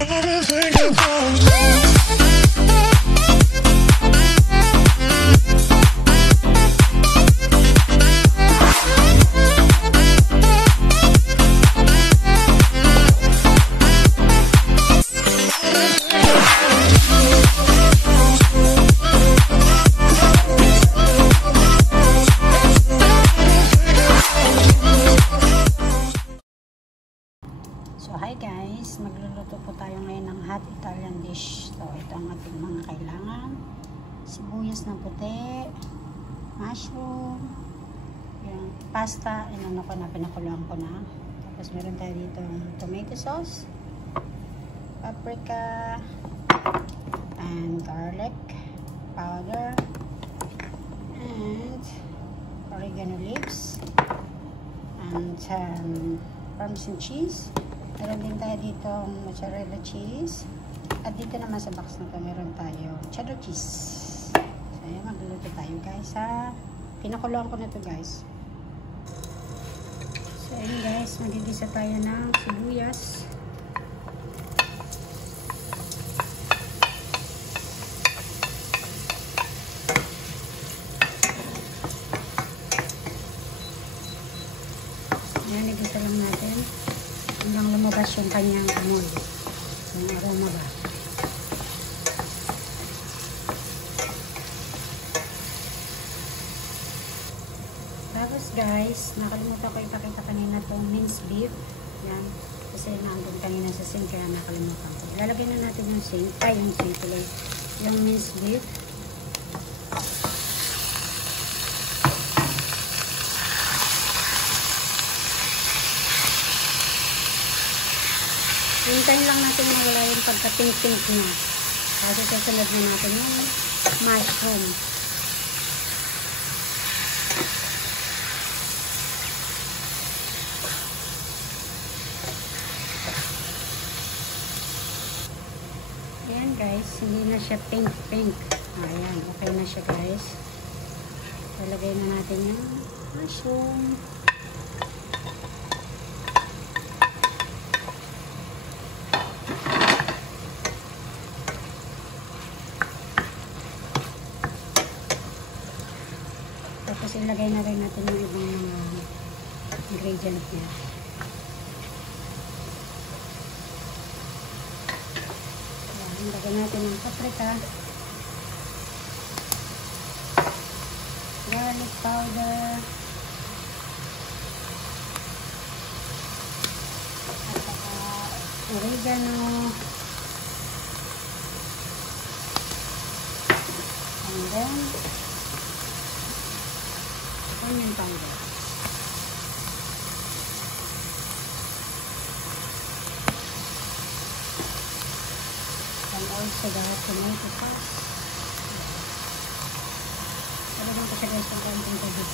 So hi guys, magluluto po tayo ngayon ng hot Italian dish. So ito ang ating mga kailangan: sibuyas na puti, mushroom, yung pasta, pinakuluan ko na. Tapos meron tayo dito tomato sauce, paprika, and garlic powder, and oregano leaves, and Parmesan cheese. Meron din tayo dito mozzarella cheese. At dito naman sa box na to meron tayo cheddar cheese. So ayan, magluluto tayo guys ha. Pinakuluan ko na to guys. So ayan guys, magigisa tayo ng sibuyas. Ayan, igisa lang natin hanggang lumabas yung kanyang amoy, yung aroma ba. Tapos guys, nakalimutan ko ipakita kanina itong minced beef. Yan, kasi nandun kanina sa sink kaya nakalimutan ko. Lalagyan na natin yung yung minced beef. Hintayin lang natin mawala yung pagka-pink-pink niya. Kasi susunod na natin yung mushroom. Ayan guys, hindi na siya pink-pink. Ayan, okay na siya guys. Talagay na natin yung mushroom. Tapos ilagay na rin natin yung ibang mga ingredient niya. Ayan, ilagay natin yung paprika, garlic powder, at saka oregano, and then onion powder. And also the tomato sauce. Talagang ko siya guys ng konting tubig.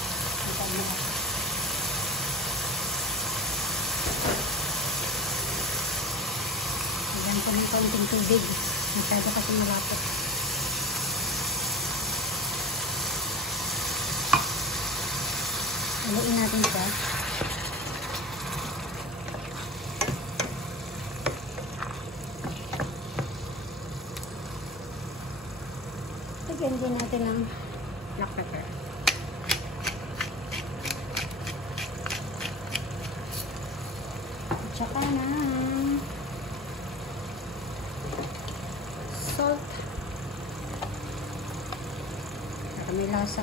Lagyan ko ng konting tubig. Masyado kasi malapot. Haluin natin siya. Lagyan din natin ng black pepper. At saka ng salt. Para may lasa.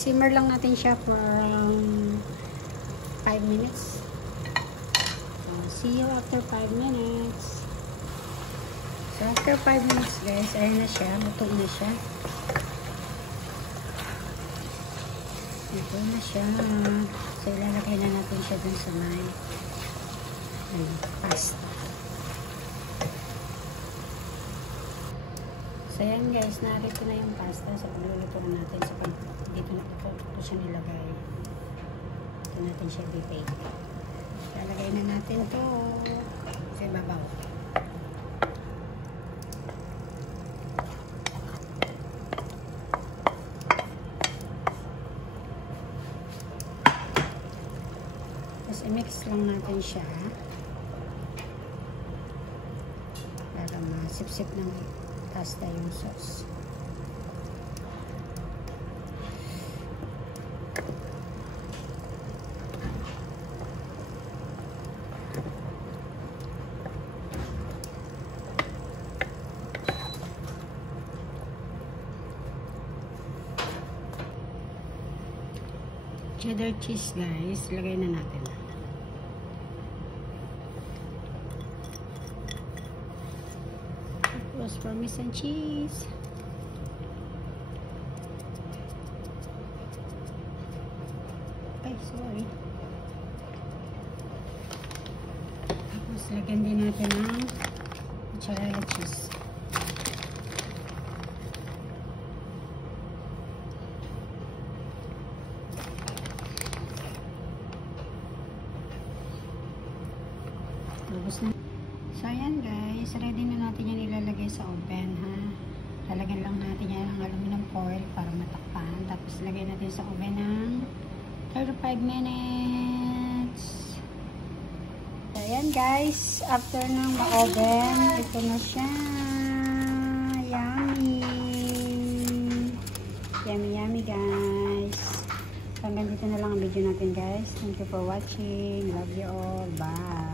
Simmer lang natin siya for 5 minutes. See you after 5 minutes. So after 5 minutes guys, ayun na siya. Luto na siya. Luto na siya. So ilalagay na natin siya dun sa may pasta. So yan guys, narito na yung pasta. So pagluluto na natin sa dito na ito siya nilagay. Ito natin siya i-bake. Lalagay na natin to. So i-press lang natin siya para masip-sip ng pasta yung sauce. Cheddar cheese guys, lagay na natin. Tapos parmesan cheese. Ay, sorry. Tapos lagyan din natin ng mozzarella cheese. Tapos na. So, ayan guys. Ready na natin yan ilalagay sa oven, ha. Lalagyan lang natin yan ng aluminum foil para matakpan. Tapos, lagay natin sa oven ng 35 minutes. So, ayan guys. After ng ma-oven, ito na siya. Yummy! Yummy, yummy guys. So, hanggang dito na lang ang video natin guys. Thank you for watching. Love you all. Bye!